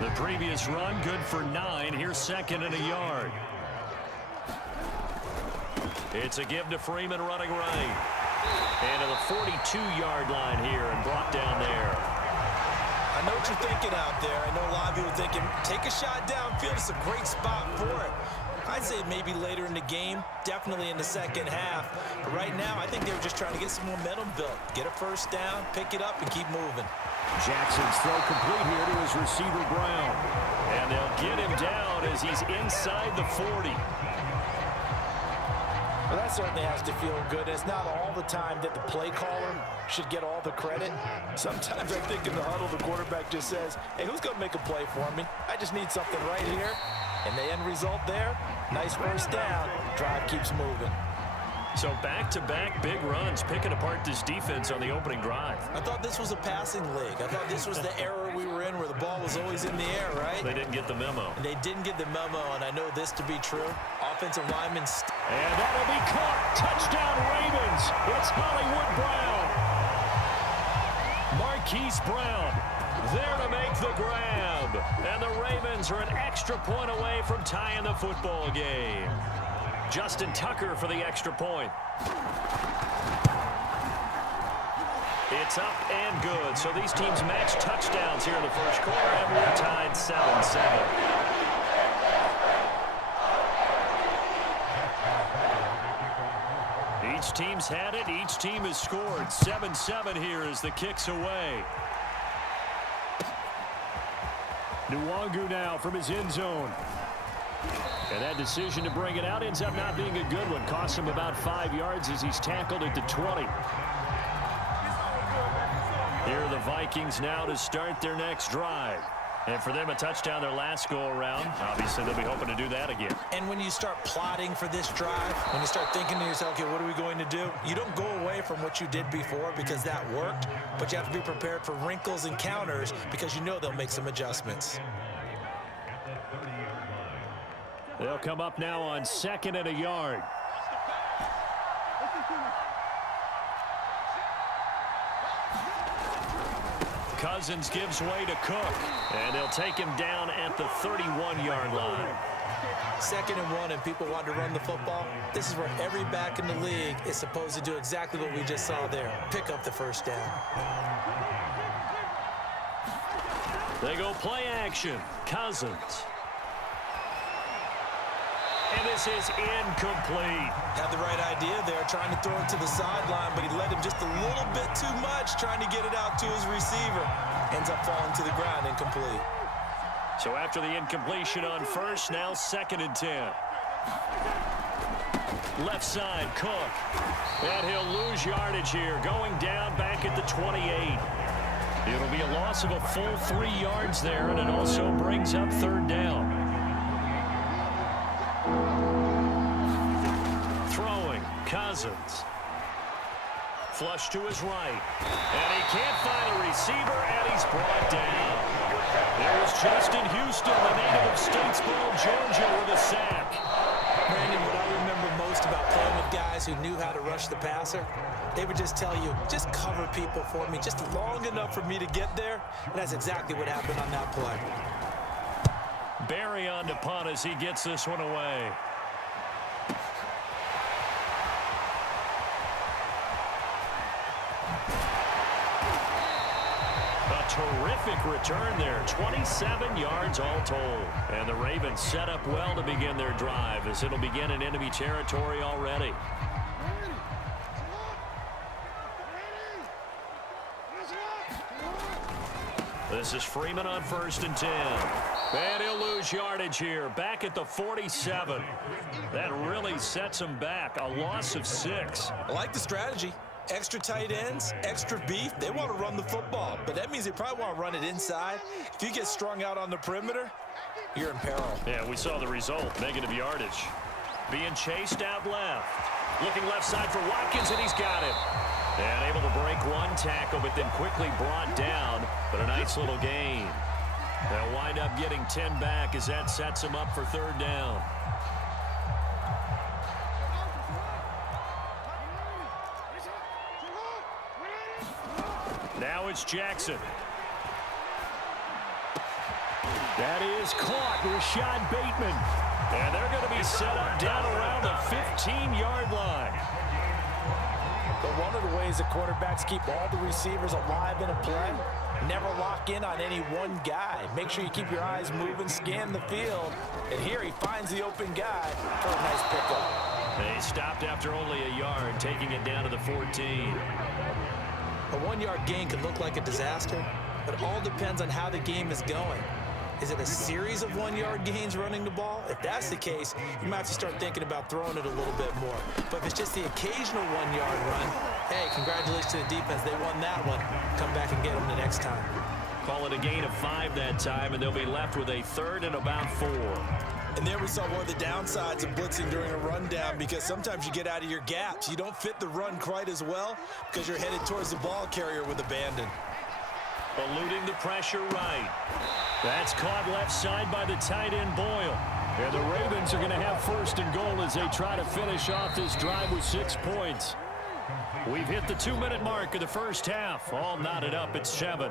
The previous run good for 9. Here's second and a yard. It's a give to Freeman running right. And to the 42-yard line here and brought down there. I know what you're thinking out there. I know a lot of people are thinking, take a shot downfield. It's a great spot for it. I'd say maybe later in the game, definitely in the second half. But right now, I think they were just trying to get some momentum built. Get a first down, pick it up, and keep moving. Jackson's throw complete here to his receiver, Brown. And they'll get him down as he's inside the 40. Well, that certainly has to feel good. It's not all the time that the play caller should get all the credit. Sometimes I think in the huddle, the quarterback just says, hey, who's going to make a play for me? I just need something right here. And the end result there, nice first down. Drive keeps moving. So back-to-back big runs, picking apart this defense on the opening drive. I thought this was a passing league. I thought this was the era we were in where the ball was always in the air, right? They didn't get the memo. And they didn't get the memo, and I know this to be true. Offensive linemen. And that'll be caught. Touchdown, Ravens. It's Hollywood Brown. Marquise Brown there to make the grab. And the Ravens are an extra point away from tying the football game. Justin Tucker for the extra point. It's up and good. So these teams match touchdowns here in the first quarter, and we're tied 7-7. Each team's had it. Each team has scored. 7-7 here as the kick's away. Nwangu now from his end zone. And that decision to bring it out ends up not being a good one. Costs him about 5 yards as he's tackled at the 20. Here are the Vikings now to start their next drive. And for them, a touchdown their last go-around. Obviously, they'll be hoping to do that again. And when you start plotting for this drive, when you start thinking to yourself, okay, what are we going to do? You don't go away from what you did before because that worked, but you have to be prepared for wrinkles and counters because you know they'll make some adjustments. They'll come up now on second and a yard. Cousins gives way to Cook, and they'll take him down at the 31-yard line. 2nd and 1, and people want to run the football. This is where every back in the league is supposed to do exactly what we just saw there. Pick up the first down. They go play action. Cousins. And this is incomplete. Had the right idea there, trying to throw it to the sideline, but he led him just a little bit too much, trying to get it out to his receiver. Ends up falling to the ground, incomplete. So after the incompletion on first, now 2nd and 10. Left side, Cook. And he'll lose yardage here, going down back at the 28. It'll be a loss of a full 3 yards there, and it also brings up 3rd down. Throwing, Cousins. Flush to his right. And he can't find a receiver, and he's brought down. There was Justin Houston, the native of Statesboro, Georgia, with a sack. Brandon, what I remember most about playing with guys who knew how to rush the passer, they would just tell you, just cover people for me, just long enough for me to get there. And that's exactly what happened on that play. Barry on to punt as he gets this one away. A terrific return there. 27 yards all told. And the Ravens set up well to begin their drive as it'll begin in enemy territory already. This is Freeman on 1st and 10. And he'll lose yardage here, back at the 47. That really sets him back, a loss of 6. I like the strategy. Extra tight ends, extra beef. They want to run the football, but that means they probably want to run it inside. If you get strung out on the perimeter, you're in peril. Yeah, we saw the result, negative yardage. Being chased out left. Looking left side for Watkins, and he's got it. And able to break one tackle, but then quickly brought down. But a nice little gain. They'll wind up getting 10 back as that sets them up for 3rd down. Now it's Jackson. That is caught, Rashad Bateman. And they're going to be set up down around the 15-yard line. But one of the ways that quarterbacks keep all the receivers alive in a play, never lock in on any one guy. Make sure you keep your eyes moving, scan the field. And here he finds the open guy for a nice pickup. They stopped after only a yard, taking it down to the 14. A one-yard gain could look like a disaster, but it all depends on how the game is going. Is it a series of one-yard gains running the ball? If that's the case, you might have to start thinking about throwing it a little bit more. But if it's just the occasional one-yard run, hey, congratulations to the defense. They won that one. Come back and get them the next time. Call it a gain of 5 that time, and they'll be left with a third and about 4. And there we saw one of the downsides of blitzing during a rundown, because sometimes you get out of your gaps. You don't fit the run quite as well because you're headed towards the ball carrier with abandon. Eluding the pressure right. That's caught left side by the tight end Boyle. And the Ravens are going to have first and goal as they try to finish off this drive with 6 points. We've hit the 2-minute mark of the first half. All knotted up at 7.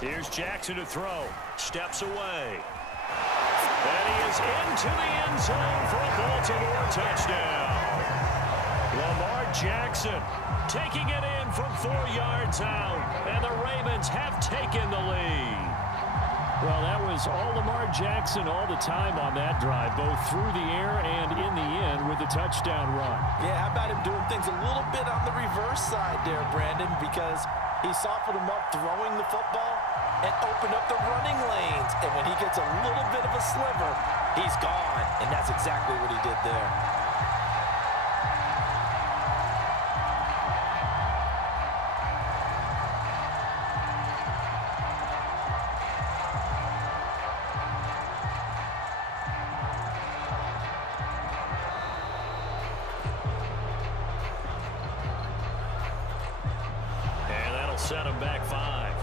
Here's Jackson to throw. Steps away. And he is into the end zone for a Baltimore touchdown. Lamar Jackson taking it in from 4 yards out. And the Ravens have taken the lead. Well, that was all Lamar Jackson all the time on that drive, both through the air and in the end with the touchdown run. Yeah, how about him doing things a little bit on the reverse side there, Brandon, because he softened him up throwing the football and opened up the running lanes. And when he gets a little bit of a sliver, he's gone. And that's exactly what he did there. And that'll set him back 5.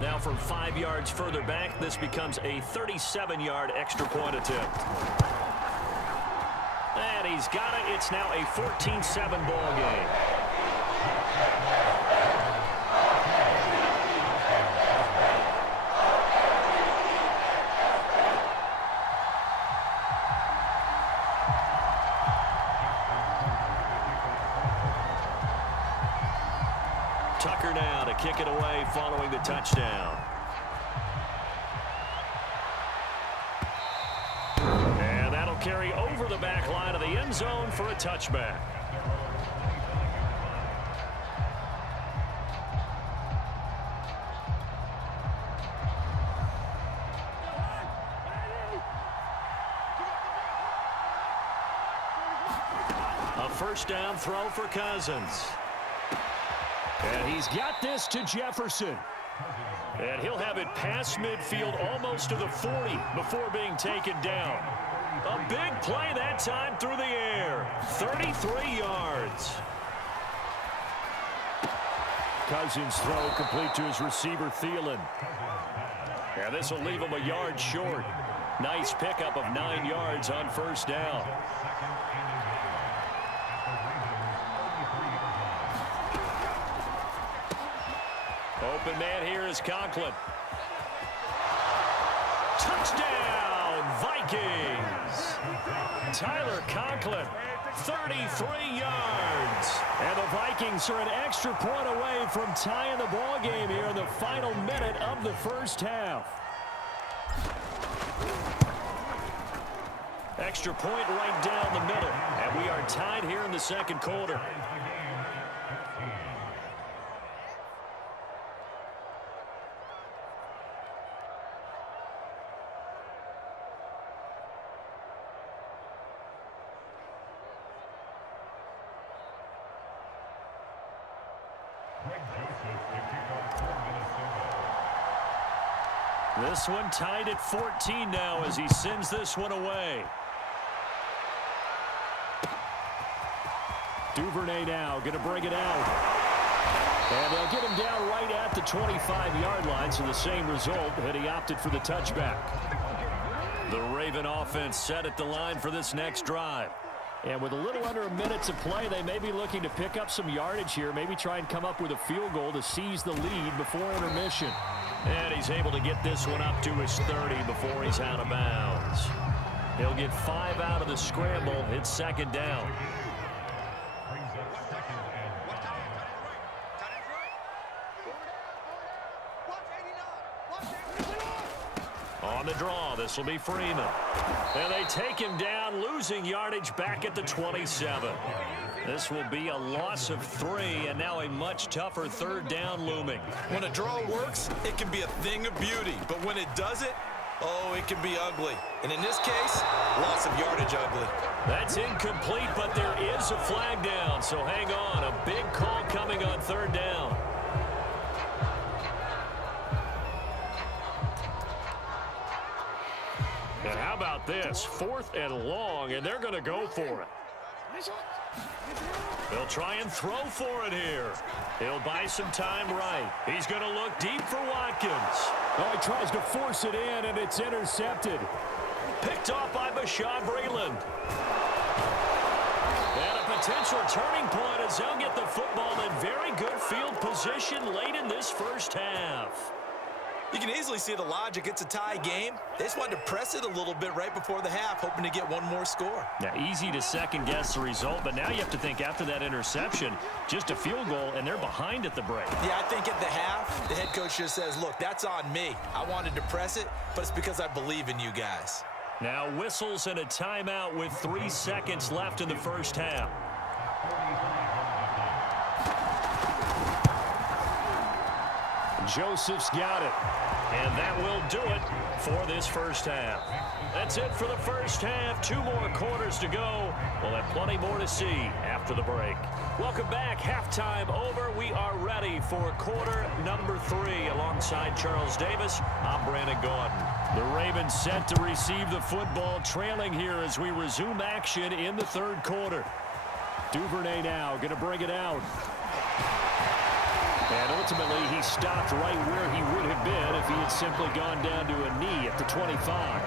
Now from 5 yards further back, this becomes a 37-yard extra point attempt. And he's got it. It's now a 14-7 ball game. Tucker now to kick it away following the touchdown. And that'll carry over the back line of the end zone for a touchback. A first down throw for Cousins. And he's got this to Jefferson. And he'll have it past midfield almost to the 40 before being taken down. A big play that time through the air. 33 yards. Cousins' throw complete to his receiver, Thielen. And this will leave him a yard short. Nice pickup of 9 yards on first down. Open man here is Conklin. Touchdown, Vikings. Tyler Conklin, 33 yards. And the Vikings are an extra point away from tying the ball game here in the final minute of the first half. Extra point right down the middle. And we are tied here in the second quarter. This one tied at 14 now as he sends this one away. Duvernay now going to bring it out. And they'll get him down right at the 25-yard line, so the same result, and he opted for the touchback. The Raven offense set at the line for this next drive. And with a little under a minute to play, they may be looking to pick up some yardage here, maybe try and come up with a field goal to seize the lead before intermission. And he's able to get this one up to his 30 before he's out of bounds. He'll get 5 out of the scramble. It's second down. On the draw, this will be Freeman. And they take him down, losing yardage back at the 27. This will be a loss of 3, and now a much tougher third down looming. When a draw works, it can be a thing of beauty. But when it doesn't, oh, it can be ugly. And in this case, loss of yardage ugly. That's incomplete, but there is a flag down, so hang on. A big call coming on third down. And how about this? 4th and long, and they're going to go for it. They'll try and throw for it here. He'll buy some time right. He's going to look deep for Watkins. Oh, he tries to force it in, and it's intercepted. Picked off by Bashaud Breeland. And a potential turning point as they'll get the football in very good field position late in this first half. You can easily see the logic. It's a tie game. They just wanted to press it a little bit right before the half, hoping to get one more score. Now, easy to second-guess the result, but now you have to think after that interception, just a field goal, and they're behind at the break. Yeah, I think at the half, the head coach just says, look, that's on me. I wanted to press it, but it's because I believe in you guys. Now, whistles and a timeout with 3 seconds left in the first half. Joseph's got it. And that will do it for this first half. That's it for the first half. 2 more quarters to go. We'll have plenty more to see after the break. Welcome back. Halftime over. We are ready for quarter number 3. Alongside Charles Davis, I'm Brandon Gordon. The Ravens set to receive the football, trailing here as we resume action in the third quarter. Duvernay now going to bring it out. And ultimately, he stopped right where he would have been if he had simply gone down to a knee at the 25.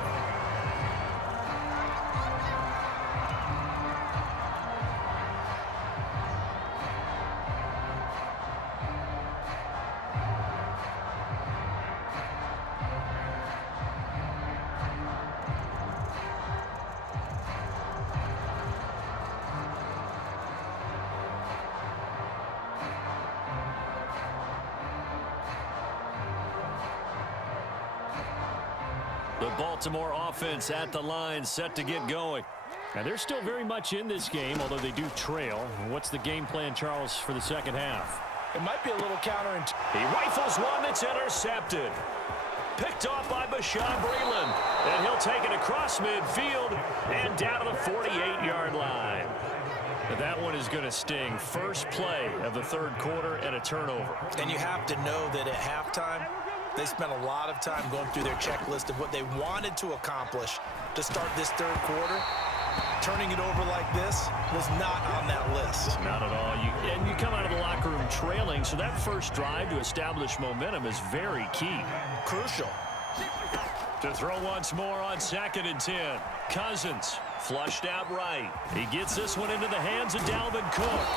The Baltimore offense at the line, set to get going. Now, they're still very much in this game, although they do trail. What's the game plan, Charles, for the second half? It might be a little counterintuitive. He rifles one that's intercepted. Picked off by Bashaud Breeland. And he'll take it across midfield and down to the 48-yard line. But that one is going to sting. First play of the third quarter and a turnover. And you have to know that at halftime, they spent a lot of time going through their checklist of what they wanted to accomplish to start this third quarter. Turning it over like this was not on that list. Not at all. And you come out of the locker room trailing, so that first drive to establish momentum is very key. Crucial. To throw once more on 2nd and 10. Cousins flushed out right. He gets this one into the hands of Dalvin Cook.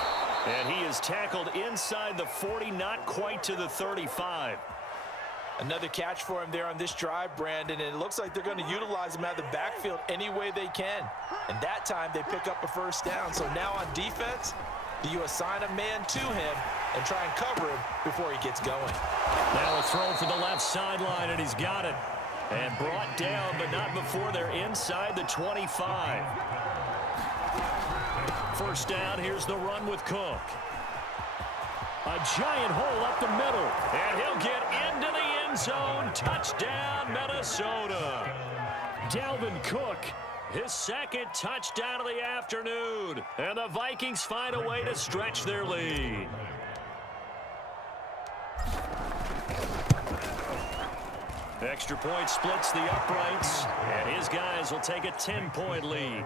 And he is tackled inside the 40, not quite to the 35. Another catch for him there on this drive, Brandon, and it looks like they're going to utilize him out of the backfield any way they can. And that time they pick up a first down. So now on defense, do you assign a man to him and try and cover him before he gets going? Now a throw for the left sideline, and he's got it. And brought down, but not before they're inside the 25. First down, here's the run with Cook. A giant hole up the middle. And he'll get into the end zone. Touchdown, Minnesota. Dalvin Cook, his second touchdown of the afternoon. And the Vikings find a way to stretch their lead. Extra point splits the uprights. And his guys will take a 10-point lead.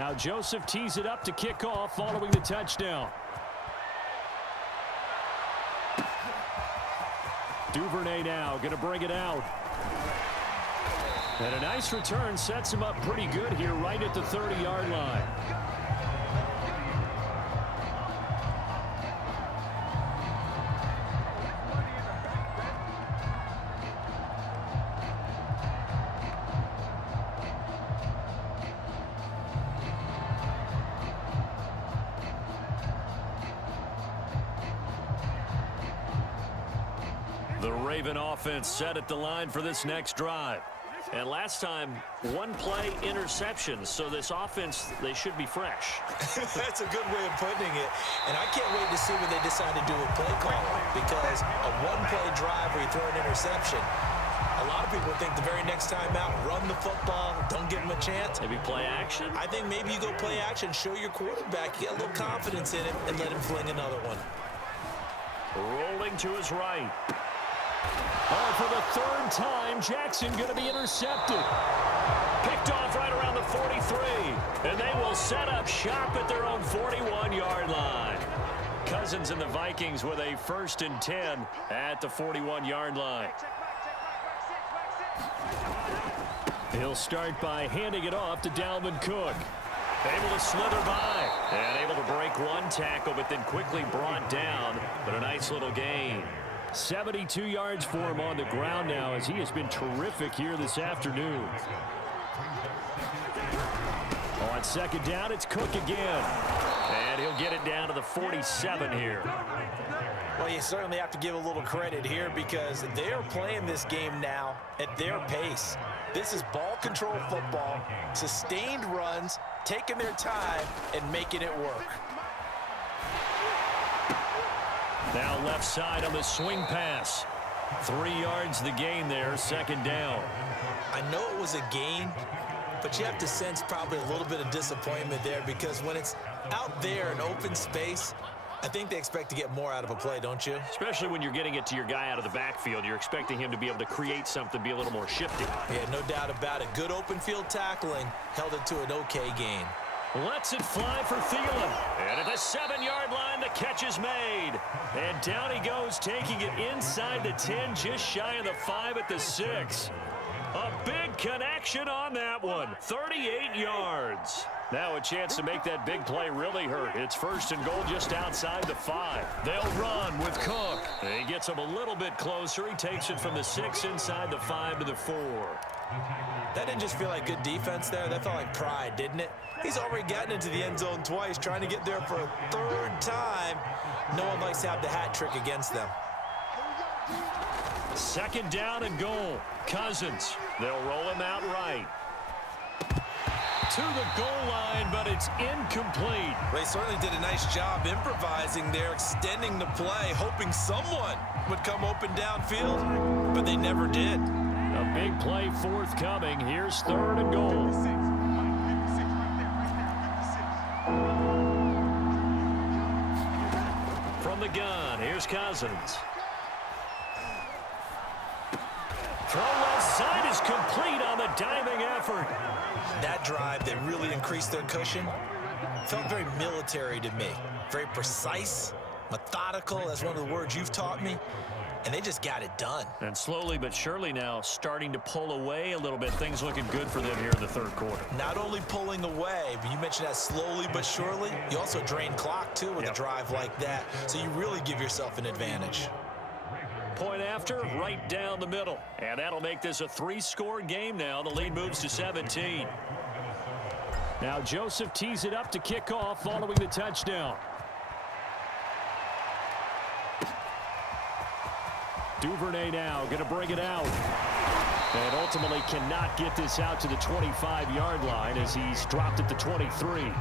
Now Joseph tees it up to kick off following the touchdown. Duvernay now going to bring it out. And a nice return sets him up pretty good here right at the 30-yard line. The Raven offense set at the line for this next drive. And last time, one play interception. So this offense, they should be fresh. That's a good way of putting it. And I can't wait to see what they decide to do with play calling, because a one-play drive where you throw an interception, a lot of people think the very next time out, run the football, don't give them a chance. Maybe play action? I think maybe you go play action, show your quarterback, you get a little confidence in him, and let him fling another one. Rolling to his right. Oh, for the third time, Jackson going to be intercepted. Picked off right around the 43. And they will set up shop at their own 41-yard line. Cousins and the Vikings with a 1st and 10 at the 41-yard line. He'll start by handing it off to Dalvin Cook. Able to slither by. And able to break one tackle, but then quickly brought down. But a nice little gain. 72 yards for him on the ground now, as he has been terrific here this afternoon. On second down, it's Cook again. And he'll get it down to the 47 here. Well, you certainly have to give a little credit here, because they're playing this game now at their pace. This is ball control football, sustained runs, taking their time and making it work. Now left side on the swing pass. 3 yards the gain there, second down. I know it was a gain, but you have to sense probably a little bit of disappointment there, because when it's out there in open space, I think they expect to get more out of a play, don't you? Especially when you're getting it to your guy out of the backfield. You're expecting him to be able to create something, be a little more shifty. Yeah, no doubt about it. Good open field tackling held it to an okay gain. Lets it fly for Thielen. And at the 7-yard line, the catch is made. And down he goes, taking it inside the 10, just shy of the 5 at the 6. A big connection on that one. 38 yards. Now a chance to make that big play really hurt. It's 1st and goal just outside the 5. They'll run with Cook. He gets him a little bit closer. He takes it from the 6 inside the 5 to the 4. That didn't just feel like good defense there. That felt like pride, didn't it? He's already gotten into the end zone twice, trying to get there for a 3rd time. No one likes to have the hat trick against them. 2nd down and goal. Cousins. They'll roll him out right. To the goal line, but it's incomplete. They certainly did a nice job improvising there, extending the play, hoping someone would come open downfield, but they never did. A big play forthcoming. Here's 3rd and goal. From the gun, here's Cousins. Throw left side is complete on the diving effort. That drive that really increased their cushion felt very military to me. Very precise, methodical, that's one of the words you've taught me. And they just got it done. And slowly but surely now starting to pull away a little bit. Things looking good for them here in the 3rd quarter. Not only pulling away, but you mentioned that slowly but surely. You also drain clock, too, with a drive like that. So you really give yourself an advantage. Point after, right down the middle. And that'll make this a 3-score game now. The lead moves to 17. Now Joseph tees it up to kick off following the touchdown. Duvernay now going to bring it out. And ultimately cannot get this out to the 25-yard line as he's dropped at the 23.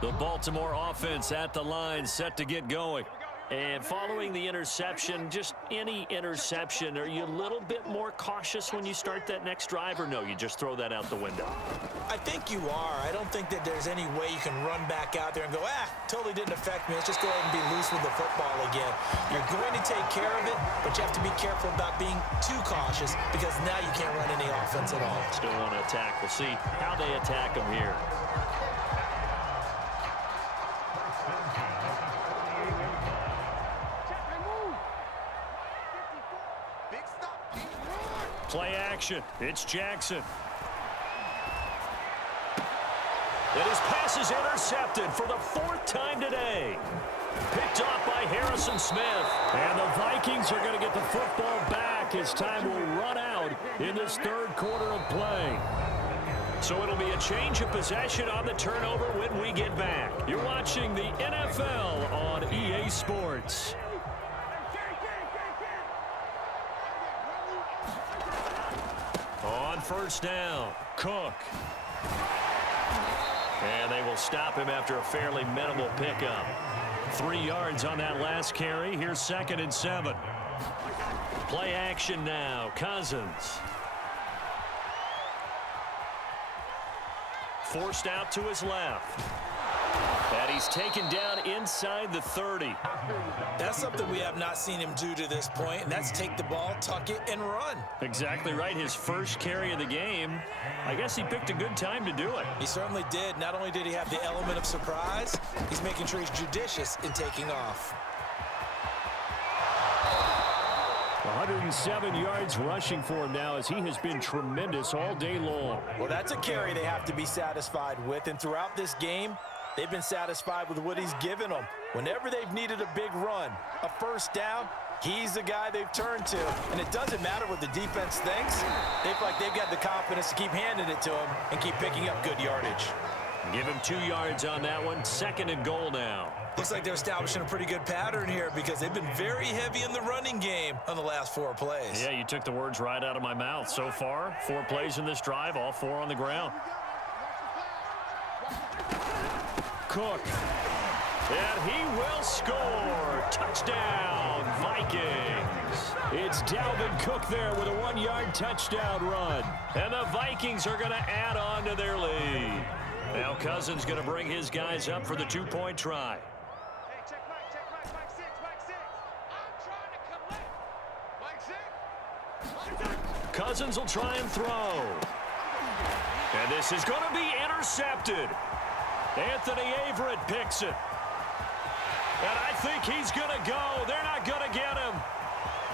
The Baltimore offense at the line, set to get going. And following the interception, just any interception, are you a little bit more cautious when you start that next drive, or no, you just throw that out the window? I think you are. I don't think that there's any way you can run back out there and go, totally didn't affect me. Let's just go ahead and be loose with the football again. You're going to take care of it, but you have to be careful about being too cautious because now you can't run any offense at all. Still want to attack. We'll see how they attack them here. Play action. It's Jackson. And his pass is intercepted for the 4th time today. Picked off by Harrison Smith. And the Vikings are going to get the football back as time will run out in this 3rd quarter of play. So it'll be a change of possession on the turnover when we get back. You're watching the NFL on EA Sports. On 1st down, Cook. And they will stop him after a fairly minimal pickup. 3 yards on that last carry. Here's 2nd and 7. Play action now. Cousins. Forced out to his left. And he's taken down inside the 30. That's something we have not seen him do to this point, and that's take the ball, tuck it, and run. Exactly right. His first carry of the game. I guess he picked a good time to do it. He certainly did. Not only did he have the element of surprise, he's making sure he's judicious in taking off. 107 yards rushing for him now as he has been tremendous all day long. Well, that's a carry they have to be satisfied with, and throughout this game, they've been satisfied with what he's given them. Whenever they've needed a big run, a 1st down, he's the guy they've turned to. And it doesn't matter what the defense thinks. They feel like they've got the confidence to keep handing it to him and keep picking up good yardage. Give him 2 yards on that one. 2nd and goal now. Looks like they're establishing a pretty good pattern here because they've been very heavy in the running game on the last 4 plays. Yeah, you took the words right out of my mouth. So far, 4 plays in this drive, all 4 on the ground. Cook. And he will score. Touchdown, Vikings. It's Dalvin Cook there with a 1-yard touchdown run. And the Vikings are going to add on to their lead. Now Cousins going to bring his guys up for the 2-point try. Cousins will try and throw. And this is going to be intercepted. Anthony Averett picks it. And I think he's going to go. They're not going to get him.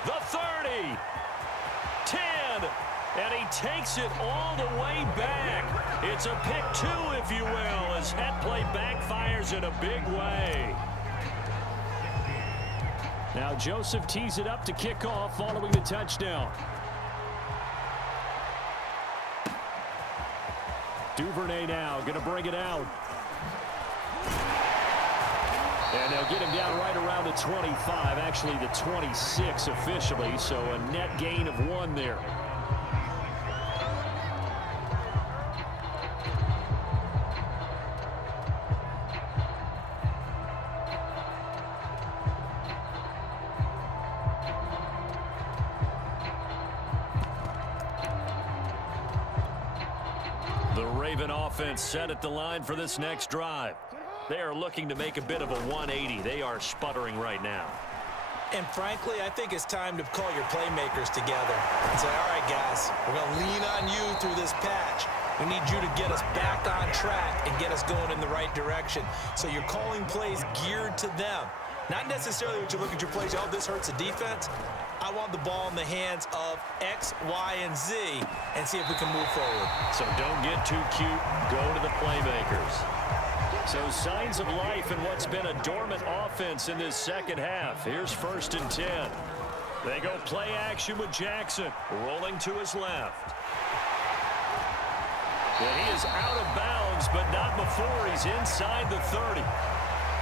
The 30. 10. And he takes it all the way back. It's a pick 2, if you will, as that play backfires in a big way. Now Joseph tees it up to kick off following the touchdown. Duvernay now going to bring it out. And they'll get him down right around the 25, actually the 26 officially, so a net gain of 1 there. The Raven offense set at the line for this next drive. They are looking to make a bit of a 180. They are sputtering right now. And frankly, I think it's time to call your playmakers together and say, all right, guys, we're going to lean on you through this patch. We need you to get us back on track and get us going in the right direction. So you're calling plays geared to them. Not necessarily what you look at your plays, oh, this hurts the defense. I want the ball in the hands of X, Y, and Z and see if we can move forward. So don't get too cute. Go to the playmakers. So signs of life in what's been a dormant offense in this second half. Here's 1st and 10. They go play action with Jackson, rolling to his left. And he is out of bounds, but not before he's inside the 30.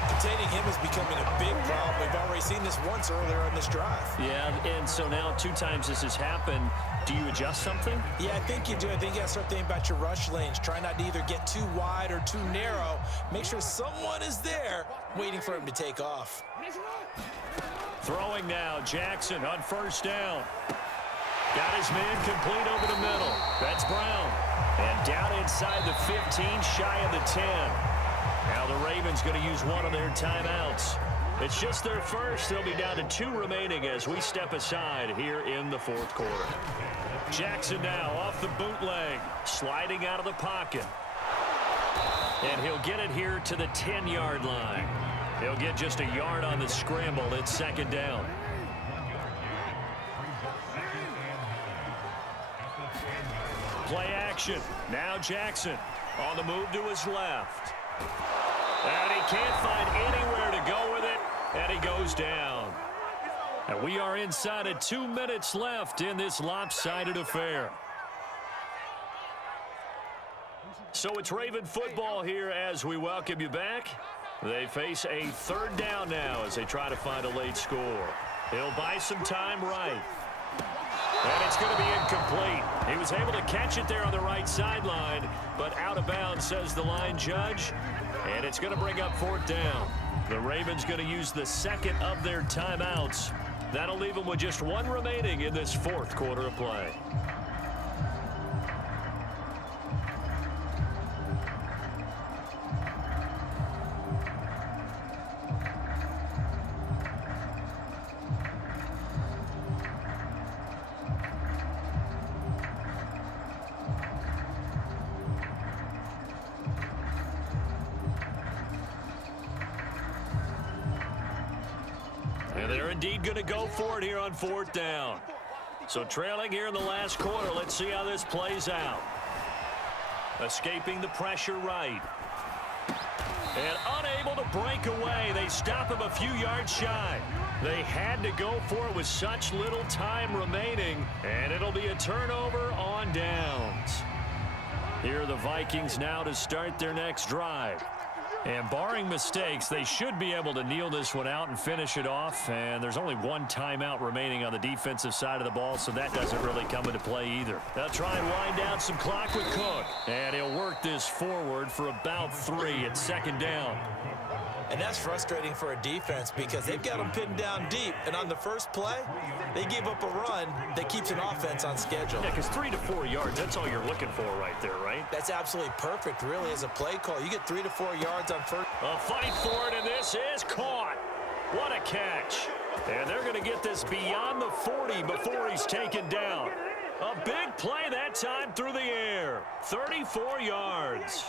Containing him is becoming a big problem. We've already seen this once earlier on this drive. Yeah, and so now 2 times this has happened. Do you adjust something? Yeah, I think you do. I think you got to start thinking about your rush lanes. Try not to either get too wide or too narrow. Make sure someone is there waiting for him to take off. Throwing now, Jackson on first down. Got his man complete over the middle. That's Brown. And down inside the 15, shy of the 10. Now the Ravens going to use one of their timeouts. It's just their first. They'll be down to 2 remaining as we step aside here in the 4th quarter. Jackson now off the bootleg, sliding out of the pocket. And he'll get it here to the 10-yard line. He'll get just a yard on the scramble. It's 2nd down. Play action. Now Jackson on the move to his left. And he can't find anywhere to go with it, and he goes down. And we are inside of 2 minutes left in this lopsided affair. So it's Raven football here as we welcome you back. They face a 3rd down now as they try to find a late score. He'll buy some time right. And it's going to be incomplete. He was able to catch it there on the right sideline, but out of bounds, says the line judge. And it's going to bring up 4th down. The Ravens going to use the 2nd of their timeouts. That'll leave them with just 1 remaining in this 4th quarter of play. And they're indeed going to go for it here on 4th down. So trailing here in the last quarter, let's see how this plays out. Escaping the pressure right. And unable to break away. They stop him a few yards shy. They had to go for it with such little time remaining. And it'll be a turnover on downs. Here are the Vikings now to start their next drive. And barring mistakes, they should be able to kneel this one out and finish it off. And there's only 1 timeout remaining on the defensive side of the ball, so that doesn't really come into play either. They'll try and wind down some clock with Cook. And he'll work this forward for about 3 at 2nd down. And that's frustrating for a defense because they've got them pinned down deep. And on the first play, they give up a run that keeps an offense on schedule. Yeah, because 3 to 4 yards, that's all you're looking for right there, right? That's absolutely perfect, really, as a play call. You get 3 to 4 yards on first. A fight for it, and this is caught. What a catch. And they're going to get this beyond the 40 before he's taken down. A big play that time through the air. 34 yards.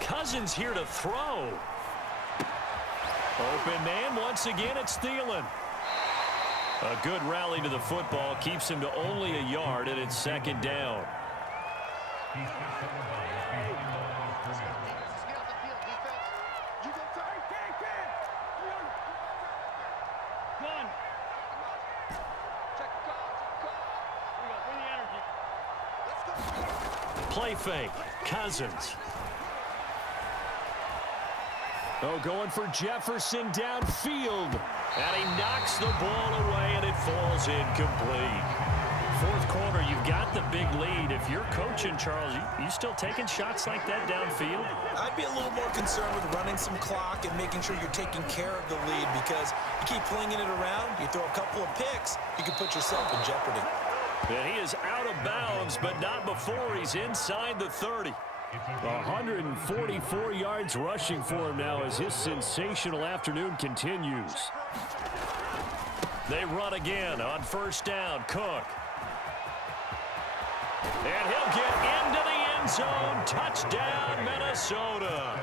Cousins here to throw. Open man, once again, it's Thielen. A good rally to the football keeps him to only a yard, and it's 2nd down. Play fake. Cousins. Oh, going for Jefferson downfield. And he knocks the ball away, and it falls incomplete. 4th quarter, you've got the big lead. If you're coaching, Charles, you still taking shots like that downfield? I'd be a little more concerned with running some clock and making sure you're taking care of the lead because you keep flinging it around, you throw a couple of picks, you can put yourself in jeopardy. And he is out of bounds, but not before he's inside the 30. 144 yards rushing for him now as his sensational afternoon continues. They run again on 1st down. Cook. And he'll get into the end zone. Touchdown, Minnesota.